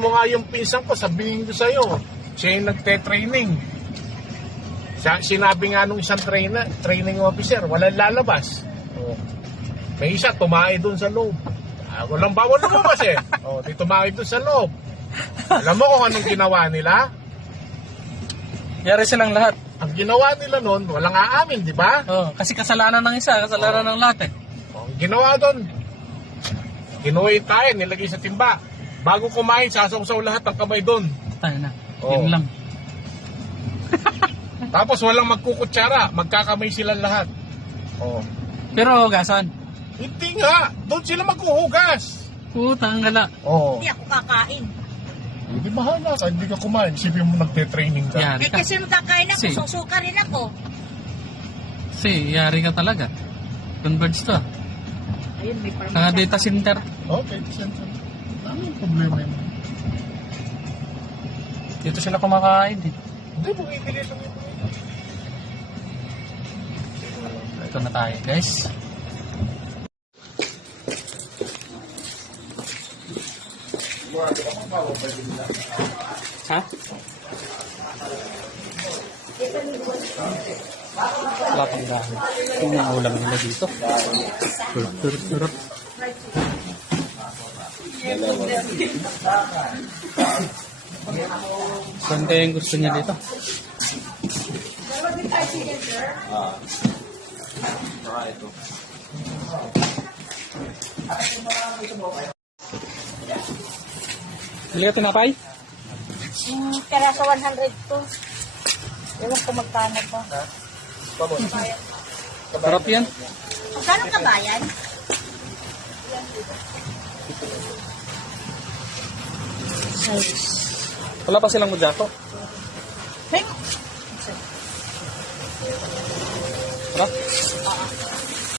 mo nga yung pinsan ko, sabihin ko sa'yo, siya yung nagte-training. Sinabi nga nung isang training officer, walang lalabas. Oh. May isa, tumae dun sa loob. Walang bawal lumabas eh. Oh, di tumae dun sa loob. Alam mo kung anong ginawa nila? Yari silang lahat. Ang ginawa nila nun, walang aamin, di ba? Oh, kasi kasalanan ng isa, kasalanan ng lahat eh. Oh, ang ginawa doon, kinuha yung tayo, nilagay sa timba. Bago kumain, sasawsaw lahat ng kamay doon. Tayo na. Oh. Yun lang. Tapos walang magkukutsara, magkakamay sila lahat. Oh. Pero gasan. Hindi nga, doon sila maghuhugas. Putang gala. Oh. Hindi ako kakain. Hindi bahala ka, hindi ka kumain. Isipin mo nagte-training ka. Yari ka. Kasi magkakain ako, Si. susuka rin ako. Yari ka talaga. Converge to. Ayun, may parang... Data center. Okay, center. Ano yung problema yun? Dito sila kumakain eh. Hindi, bumibili lang yun. Ito na tayo guys. Ha? Wala pang dahil. Yung mga ulam nila dito. Turut. Saan kaya yung gusto niya dito? Bili ka tinapay? Kaya sa 100 to. Ewan ko magkano pa. Sarap yan. Magkano ka bayan? Wala pa silang mudyato. Hey! Sarap.